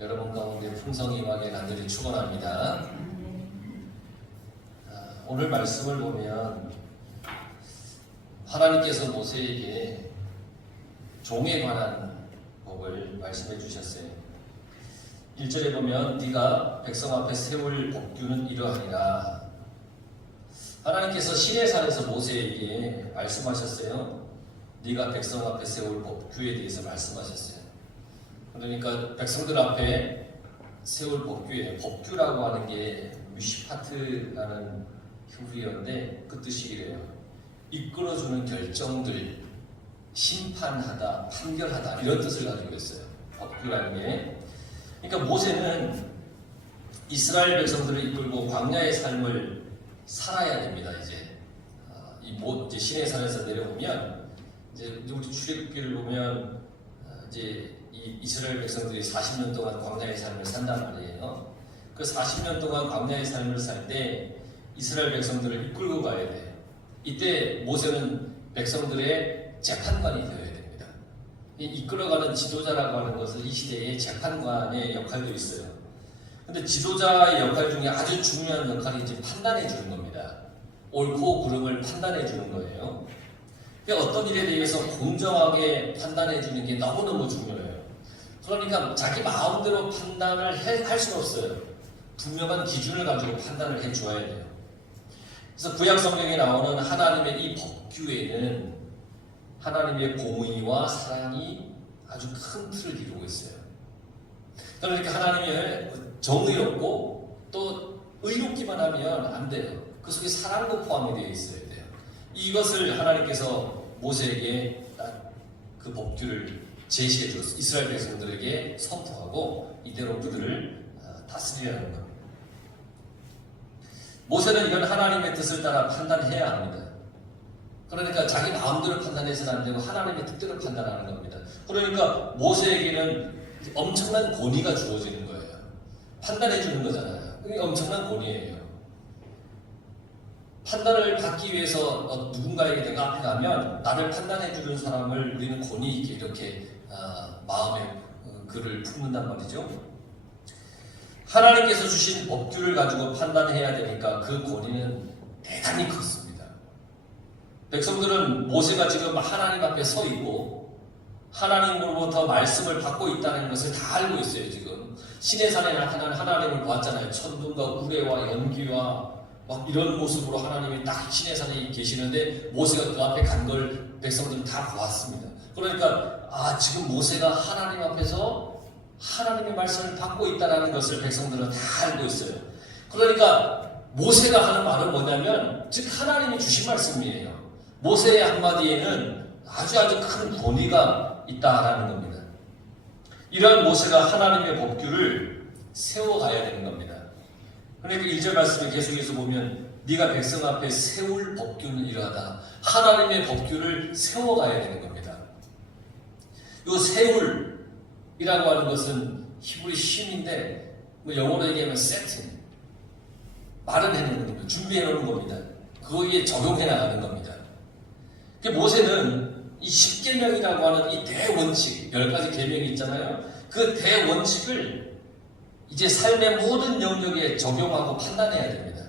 여러분 가운데 풍성이 임하게 간절히 축원합니다. 오늘 말씀을 보면 하나님께서 모세에게 종에 관한 법을 말씀해 주셨어요. 1절에 보면 네가 백성 앞에 세울 법규는 이러하니라. 하나님께서 시내산에서 모세에게 말씀하셨어요. 네가 백성 앞에 세울 법규에 대해서 말씀하셨어요. 그러니까 백성들 앞에 세울 법규예요. 법규라고 하는 게 미시파트라는 히브리어인데 그 뜻이 이래요. 이끌어주는 결정들, 심판하다, 판결하다 이런 뜻을 가지고 있어요. 법규라는 게. 그러니까 모세는 이스라엘 백성들을 이끌고 광야의 삶을 살아야 됩니다. 이제 시내산에서 내려오면 이제 우리 출애굽기를 보면 이제 이 이스라엘 백성들이 40년 동안 광야의 삶을 산단 말이에요. 그 40년 동안 광야의 삶을 살 때 이스라엘 백성들을 이끌고 가야 돼요. 이때 모세는 백성들의 재판관이 되어야 됩니다. 이 이끌어가는 지도자라고 하는 것은 이 시대의 재판관의 역할도 있어요. 근데 지도자의 역할 중에 아주 중요한 역할이 이제 판단해 주는 겁니다. 옳고 그름을 판단해 주는 거예요. 어떤 일에 대해서 공정하게 판단해 주는 게 너무너무 중요해요. 그러니까 자기 마음대로 판단을 할 수는 없어요. 분명한 기준을 가지고 판단을 해 주어야 돼요. 그래서 구약 성경에 나오는 하나님의 이 법규에는 하나님의 공의와 사랑이 아주 큰 틀을 이루고 있어요. 그러니까 하나님의 정의 없고 또 의롭기만 하면 안 돼요. 그 속에 사랑도 포함이 되어 있어야 돼요. 이것을 하나님께서 모세에게 그 법규를 제시해 주었어요. 이스라엘 백성들에게 선포하고 이대로 그들을 다스리라는 겁니다. 모세는 이런 하나님의 뜻을 따라 판단해야 합니다. 그러니까 자기 마음대로 판단해서는 안 되고 하나님의 뜻대로 판단하는 겁니다. 그러니까 모세에게는 엄청난 권위가 주어지는 거예요. 판단해 주는 거잖아요. 그게 엄청난 권위예요. 판단을 받기 위해서 누군가에게 내가 앞에 가면 나를 판단해 주는 사람을 우리는 권위 있게 이렇게 마음에 그를 품는단 말이죠. 하나님께서 주신 법규를 가지고 판단해야 되니까 그 권위는 대단히 컸습니다. 백성들은 모세가 지금 하나님 앞에 서 있고 하나님으로부터 말씀을 받고 있다는 것을 다 알고 있어요. 지금 시내산에 나타난 하나님을 보았잖아요. 천둥과 우레와 연기와 막 이런 모습으로 하나님이 딱 시내산에 계시는데 모세가 그 앞에 간 걸 백성들은 다 보았습니다. 그러니까 지금 모세가 하나님 앞에서 하나님의 말씀을 받고 있다는 것을 백성들은 다 알고 있어요. 그러니까 모세가 하는 말은 뭐냐면 즉 하나님이 주신 말씀이에요. 모세의 한마디에는 아주 큰 권위가 있다라는 겁니다. 이러한 모세가 하나님의 법규를 세워가야 되는 겁니다. 그러니까 1절 말씀을 계속해서 보면 네가 백성 앞에 세울 법규는 이러하다. 하나님의 법규를 세워가야 되는 겁니다. 이 세울이라고 하는 것은 히브리 쉼인데 영어로 얘기하면 setting, 마련해 놓는 겁니다. 준비해 놓는 겁니다. 거기에 적용해 나가는 겁니다. 모세는 이 10계명이라고 하는 이 대원칙, 10가지 계명이 있잖아요. 그 대원칙을 이제 삶의 모든 영역에 적용하고 판단해야 됩니다.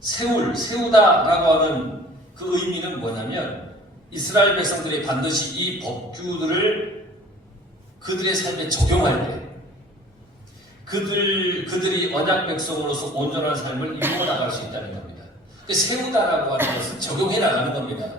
세우다라고 하는 그 의미는 뭐냐면 이스라엘 백성들이 반드시 이 법규들을 그들의 삶에 적용할 때 그들이 언약 백성으로서 온전한 삶을 이루어 나갈 수 있다는 겁니다. 세우다라고 하는 것은 적용해 나가는 겁니다.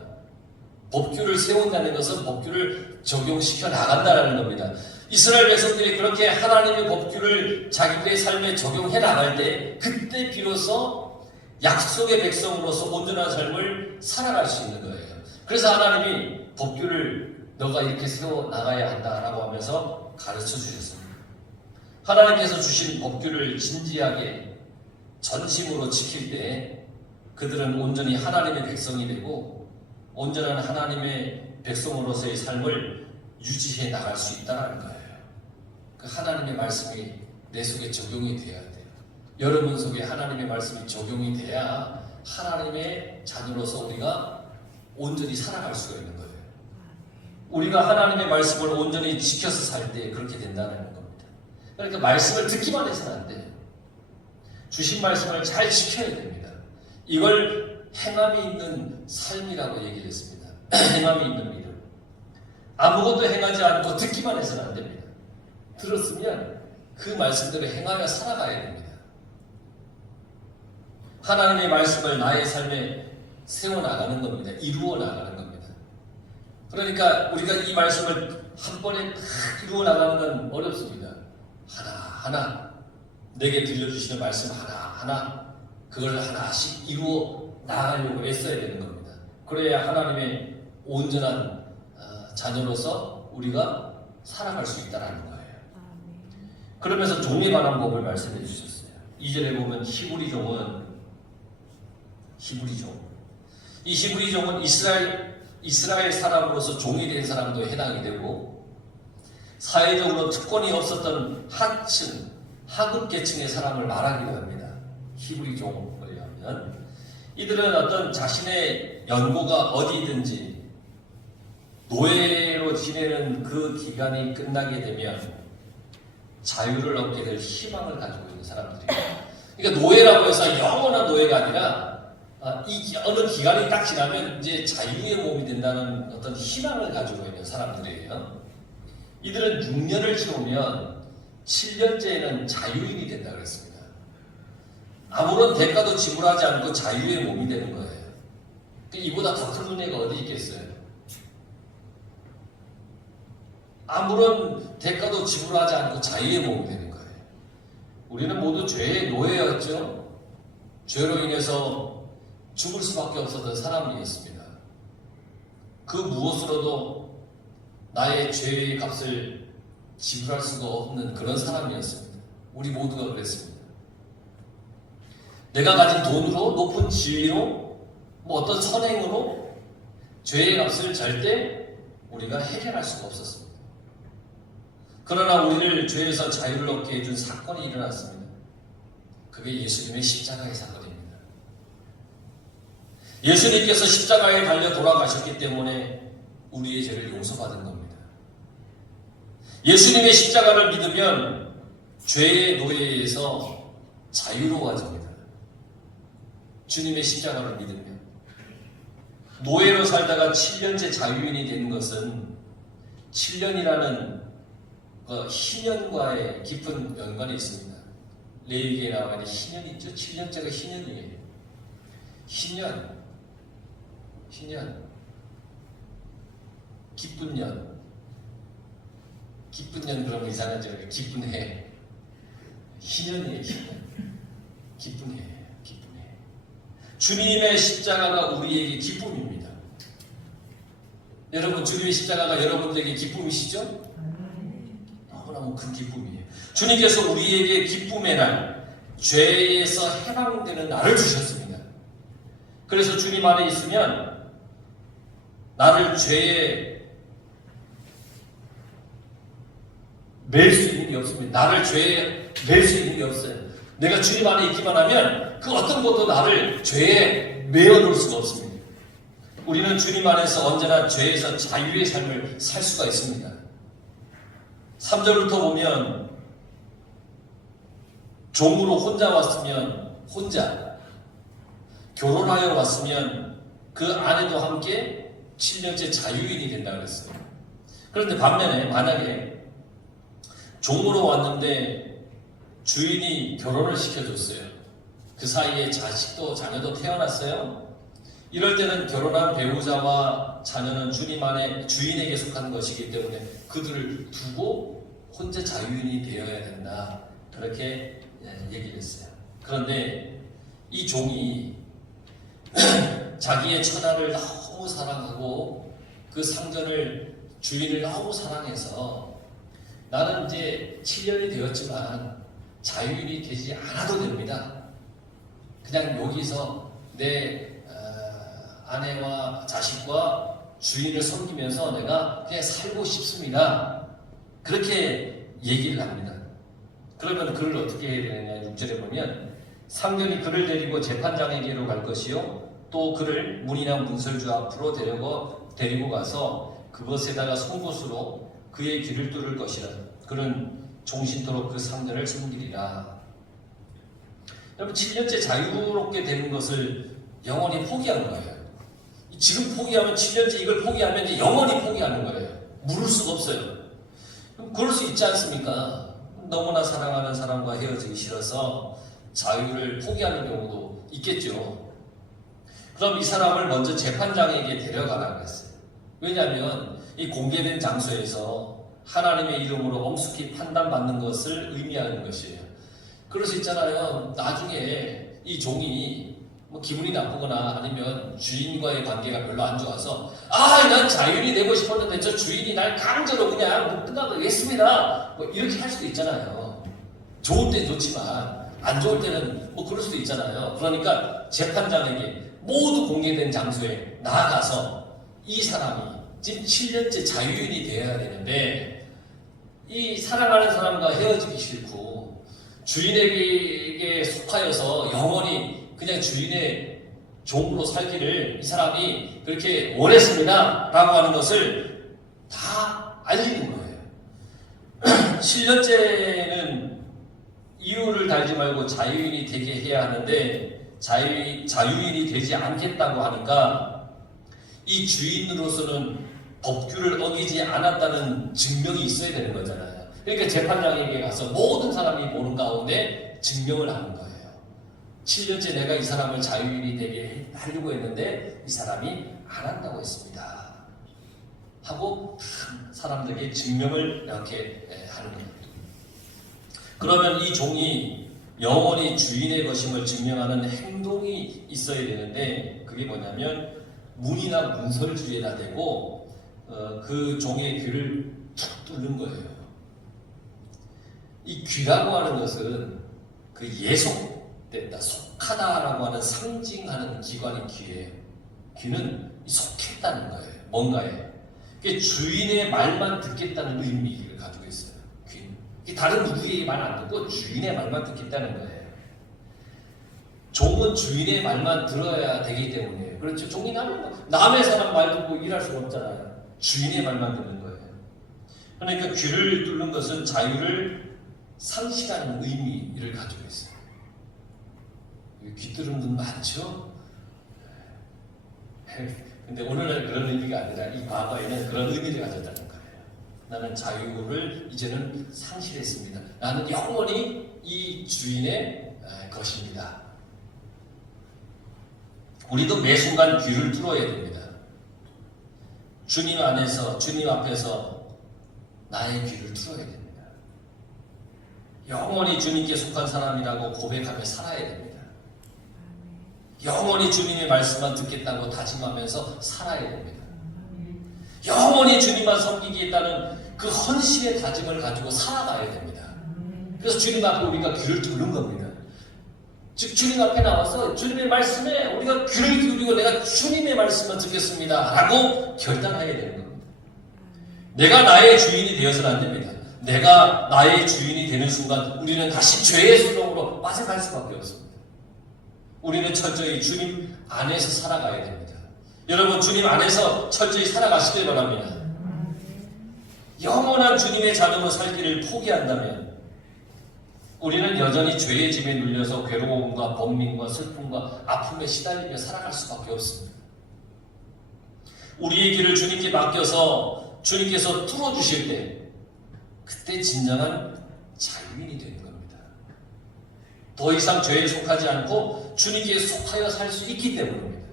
법규를 세운다는 것은 법규를 적용시켜 나간다는 겁니다. 이스라엘 백성들이 그렇게 하나님의 법규를 자기들의 삶에 적용해 나갈 때 그때 비로소 약속의 백성으로서 온전한 삶을 살아갈 수 있는 거예요. 그래서 하나님이 법규를 너가 이렇게 세워 나가야 한다라고 하면서 가르쳐 주셨습니다. 하나님께서 주신 법규를 진지하게 전심으로 지킬 때 그들은 온전히 하나님의 백성이 되고 온전한 하나님의 백성으로서의 삶을 유지해 나갈 수 있다는 거예요. 그 하나님의 말씀이 내 속에 적용이 돼야 돼요. 여러분 속에 하나님의 말씀이 적용이 돼야 하나님의 자녀로서 우리가 온전히 살아갈 수가 있는 거예요. 우리가 하나님의 말씀을 온전히 지켜서 살 때 그렇게 된다는 겁니다. 그러니까 말씀을 듣기만 해서는 안 돼요. 주신 말씀을 잘 지켜야 됩니다. 이걸 행함이 있는 삶이라고 얘기를 했습니다. 행함이 있는 믿음. 아무것도 행하지 않고 듣기만 해서는 안 됩니다. 들었으면 그 말씀대로 행하며 살아가야 됩니다. 하나님의 말씀을 나의 삶에 세워나가는 겁니다. 이루어 나가는 겁니다. 그러니까 우리가 이 말씀을 한 번에 다 이루어 나가는 건 어렵습니다. 하나하나 내게 들려주시는 말씀 하나하나 그걸 하나씩 이루어 나가려고 애써야 되는 겁니다. 그래야 하나님의 온전한 자녀로서 우리가 살아갈 수 있다는 거예요. 그러면서 종에 관한 법을 말씀해 주셨어요. 2절에 보면 히브리 종은 이 히브리 종은 이스라엘 사람으로서 종이 된 사람도 해당이 되고 사회적으로 특권이 없었던 하층, 하급 계층의 사람을 말하기도 합니다. 히브리 종을 하면 이들은 어떤 자신의 연고가 어디든지 노예로 지내는 그 기간이 끝나게 되면 자유를 얻게 될 희망을 가지고 있는 사람들이에요. 그러니까 노예라고 해서 영원한 노예가 아니라 이 어느 기간이 딱 지나면 이제 자유의 몸이 된다는 어떤 희망을 가지고 있는 사람들이에요. 이들은 6년을 채우면 7년째에는 자유인이 된다 그랬습니다. 아무런 대가도 지불하지 않고 자유의 몸이 되는 거예요. 이보다 더 큰 은혜가 어디 있겠어요? 아무런 대가도 지불하지 않고 자유의 몸이 되는 거예요. 우리는 모두 죄의 노예였죠. 죄로 인해서 죽을 수밖에 없었던 사람이었습니다. 그 무엇으로도 나의 죄의 값을 지불할 수가 없는 그런 사람이었습니다. 우리 모두가 그랬습니다. 내가 가진 돈으로, 높은 지위로, 어떤 선행으로 죄의 값을 절대 우리가 해결할 수가 없었습니다. 그러나 우리를 죄에서 자유를 얻게 해준 사건이 일어났습니다. 그게 예수님의 십자가의 사건입니다. 예수님께서 십자가에 달려 돌아가셨기 때문에 우리의 죄를 용서받은 겁니다. 예수님의 십자가를 믿으면 죄의 노예에서 자유로워집니다. 주님의 십자가를 믿으면 노예로 살다가 7년째 자유인이 된 것은 7년이라는 그 희년과의 깊은 연관이 있습니다. 레위기에 나와 있는 희년이 있죠. 7년째가 희년이에요. 희년 기쁜 년 그러면 이상하죠. 기쁜 해 희년이에요. 기쁜 해 주님의 십자가가 우리에게 기쁨입니다. 여러분 주님의 십자가가 여러분들에게 기쁨이시죠? 너무너무 큰 기쁨이에요. 주님께서 우리에게 기쁨의 날, 죄에서 해방되는 날을 주셨습니다. 그래서 주님 안에 있으면 나를 죄에 맬 수 있는 게 없습니다. 나를 죄에 맬 수 있는 게 없어요. 내가 주님 안에 있기만 하면 그 어떤 것도 나를 죄에 매어놓을 수가 없습니다. 우리는 주님 안에서 언제나 죄에서 자유의 삶을 살 수가 있습니다. 3절부터 보면 종으로 혼자 왔으면 혼자, 결혼하여 왔으면 그 아내도 함께 7년째 자유인이 된다고 그랬어요. 그런데 반면에 만약에 종으로 왔는데 주인이 결혼을 시켜줬어요. 그 사이에 자식도 자녀도 태어났어요. 이럴 때는 결혼한 배우자와 자녀는 주님 안에 주인에게 속한 것이기 때문에 그들을 두고 혼자 자유인이 되어야 된다. 그렇게 얘기를 했어요. 그런데 이 종이 자기의 처자를 너무 사랑하고 그 상전을 주인을 너무 사랑해서 나는 이제 7년이 되었지만 자유인이 되지 않아도 됩니다. 그냥 여기서 내 아내와 자식과 주인을 섬기면서 내가 그냥 살고 싶습니다. 그렇게 얘기를 합니다. 그러면 그를 어떻게 해야 되느냐 6절에 보면 상전이 그를 데리고 재판장에게로 갈 것이요 또 그를 문이나 문설주 앞으로 데리고 가서 그것에다가 송곳으로 그의 귀를 뚫을 것이라. 그는 종신토록 그 상전을 섬기리라. 여러분 7년째 자유롭게 되는 것을 영원히 포기하는 거예요. 지금 포기하면 7년째 이걸 포기하면 이제 영원히 포기하는 거예요. 물을 수가 없어요. 그럼 그럴 수 있지 않습니까? 너무나 사랑하는 사람과 헤어지기 싫어서 자유를 포기하는 경우도 있겠죠. 그럼 이 사람을 먼저 재판장에게 데려가라고 했어요. 왜냐하면 이 공개된 장소에서 하나님의 이름으로 엄숙히 판단받는 것을 의미하는 것이에요. 그래서 있잖아요. 나중에 이 종이 뭐 기분이 나쁘거나 아니면 주인과의 관계가 별로 안 좋아서 난 자유인이 되고 싶었는데 저 주인이 날 강제로 그냥 못 뜯어가겠습니다. 뭐 이렇게 할 수도 있잖아요. 좋을 때 좋지만 안 좋을 때는 뭐 그럴 수도 있잖아요. 그러니까 재판장에게 모두 공개된 장소에 나아가서 이 사람이 지금 7년째 자유인이 되어야 되는데 이 사랑하는 사람과 헤어지기 싫고 주인에게 속하여서 영원히 그냥 주인의 종으로 살기를 이 사람이 그렇게 원했습니다 라고 하는 것을 다 알리는 거예요. 7년째는 이유를 달지 말고 자유인이 되게 해야 하는데 자유인이 되지 않겠다고 하니까 이 주인으로서는 법규를 어기지 않았다는 증명이 있어야 되는 거잖아요. 그러니까 재판장에게 가서 모든 사람이 보는 가운데 증명을 하는 거예요. 7년째 내가 이 사람을 자유인이 되게 하려고 했는데 이 사람이 안 한다고 했습니다. 하고 사람들에게 증명을 이렇게 하는 겁니다. 그러면 이 종이 영원히 주인의 것임을 증명하는 행동이 있어야 되는데 그게 뭐냐면 문이나 문설주에다 대고 그 종의 귀를 툭 뚫는 거예요. 이 귀라고 하는 것은 그 예속됐다, 속하다라고 하는 상징하는 기관이 귀예요. 귀는 속했다는 거예요. 뭔가에. 주인의 말만 듣겠다는 의미를 가지고 있어요. 귀는. 다른 누구의 말 안 듣고 주인의 말만 듣겠다는 거예요. 종은 주인의 말만 들어야 되기 때문에 그렇죠. 종이 남의 사람 말 듣고 일할 수가 없잖아요. 주인의 말만 듣는 거예요. 그러니까 귀를 뚫는 것은 자유를 상실하는 의미를 가지고 있어요. 귀 뚫은 분 많죠? 근데 오늘날 그런 의미가 아니라 이 과거에는 그런 의미를 가졌다는 거예요. 나는 자유를 이제는 상실했습니다. 나는 영원히 이 주인의 것입니다. 우리도 매 순간 귀를 뚫어야 됩니다. 주님 안에서, 주님 앞에서 나의 귀를 뚫어야 됩니다. 영원히 주님께 속한 사람이라고 고백하며 살아야 됩니다. 영원히 주님의 말씀만 듣겠다고 다짐하면서 살아야 됩니다. 영원히 주님만 섬기겠다는 그 헌신의 다짐을 가지고 살아가야 됩니다. 그래서 주님 앞에 우리가 귀를 뚫는 겁니다. 즉 주님 앞에 나와서 주님의 말씀에 우리가 귀를 기울이고 내가 주님의 말씀만 듣겠습니다 라고 결단해야 되는 겁니다. 내가 나의 주인이 되어서는 안 됩니다. 내가 나의 주인이 되는 순간 우리는 다시 죄의 수렁으로 빠져갈 수밖에 없습니다. 우리는 철저히 주님 안에서 살아가야 됩니다. 여러분 주님 안에서 철저히 살아가시길 바랍니다. 영원한 주님의 자녀로 살기를 포기한다면 우리는 여전히 죄의 짐에 눌려서 괴로움과 번민과 슬픔과 아픔에 시달리며 살아갈 수밖에 없습니다. 우리의 길을 주님께 맡겨서 주님께서 뚫어주실 때 그때 진정한 자유인이 되는 겁니다. 더 이상 죄에 속하지 않고 주님께 속하여 살 수 있기 때문입니다.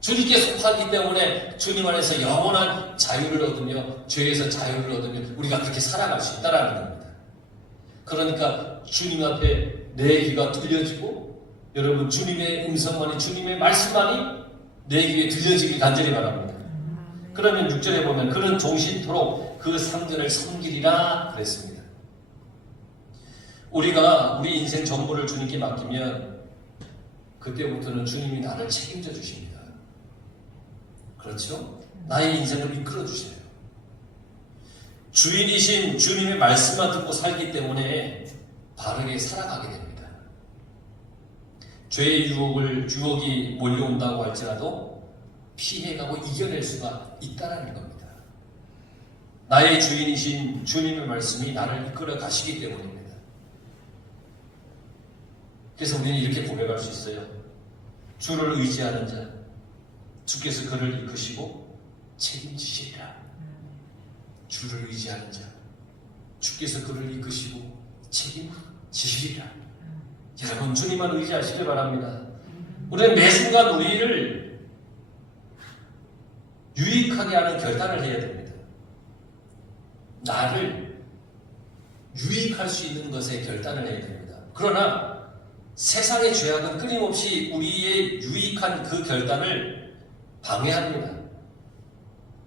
주님께 속하기 때문에 주님 안에서 영원한 자유를 얻으며 죄에서 자유를 얻으며 우리가 그렇게 살아갈 수 있다는 겁니다. 그러니까 주님 앞에 내 귀가 들려지고 여러분 주님의 음성만이 주님의 말씀만이 내 귀에 들려지길 간절히 바랍니다. 그러면 6절에 보면 그는 종신토록 그 상전을 섬기리라 그랬습니다. 우리가 우리 인생 전부를 주님께 맡기면 그때부터는 주님이 나를 책임져 주십니다. 그렇죠? 나의 인생을 이끌어 주세요. 주인이신 주님의 말씀만 듣고 살기 때문에 바르게 살아가게 됩니다. 죄의 유혹이 몰려온다고 할지라도 피해가고 이겨낼 수가 있다는 겁니다. 나의 주인이신 주님의 말씀이 나를 이끌어 가시기 때문입니다. 그래서 우리는 이렇게 고백할 수 있어요. 주를 의지하는 자, 주께서 그를 이끄시고 책임지시리라. 주를 의지하는 자, 주께서 그를 이끄시고 책임지시리라. 여러분, 주님만 의지하시길 바랍니다. 우리는 매 순간 우리를 유익하게 하는 결단을 해야 됩니다. 나를 유익할 수 있는 것에 결단을 해야 됩니다. 그러나 세상의 죄악은 끊임없이 우리의 유익한 그 결단을 방해합니다.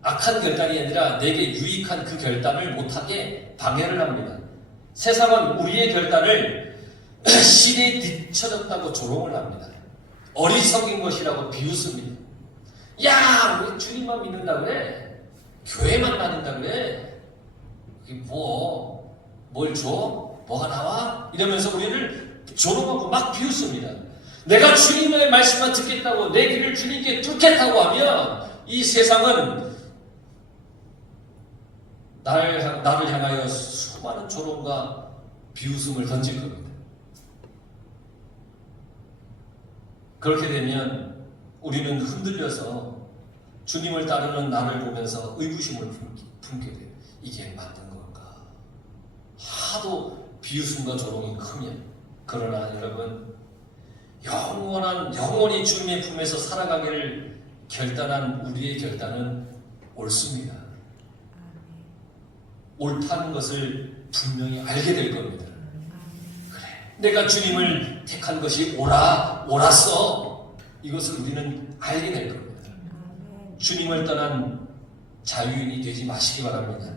악한 결단이 아니라 내게 유익한 그 결단을 못하게 방해를 합니다. 세상은 우리의 결단을 신에 뒤처졌다고 조롱을 합니다. 어리석인 것이라고 비웃습니다. 야, 우리 주님만 믿는다 그래? 교회만 다닌다 그래? 그게 뭘 줘? 뭐가 나와? 이러면서 우리를 조롱하고 막 비웃습니다. 내가 주님의 말씀만 듣겠다고, 내 길을 주님께 뚫겠다고 하면 이 세상은 나를 향하여 수많은 조롱과 비웃음을 던질 겁니다. 그렇게 되면 우리는 흔들려서 주님을 따르는 나를 보면서 의구심을 품게 돼요. 이게 맞는 건가? 하도 비웃음과 조롱이 크면. 그러나 여러분, 영원히 주님의 품에서 살아가기를 결단한 우리의 결단은 옳습니다. 옳다는 것을 분명히 알게 될 겁니다. 그래, 내가 주님을 택한 것이 옳았어. 이것을 우리는 알게 될 겁니다. 주님을 떠난 자유인이 되지 마시기 바랍니다.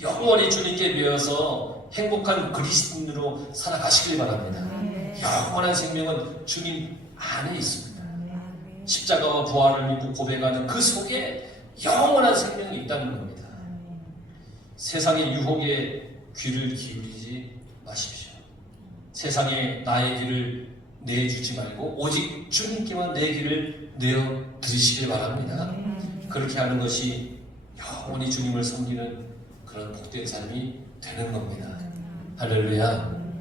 영원히 주님께 매여서 행복한 그리스도인으로 살아가시길 바랍니다. 영원한 생명은 주님 안에 있습니다. 십자가와 부활을 믿고 고백하는 그 속에 영원한 생명이 있다는 겁니다. 세상의 유혹에 귀를 기울이지 마십시오. 세상에 나의 길을 내주지 말고 오직 주님께만 내 길을 내어 드리시길 바랍니다. 그렇게 하는 것이 영원히 주님을 섬기는 그런 복된 삶이 되는 겁니다. 할렐루야.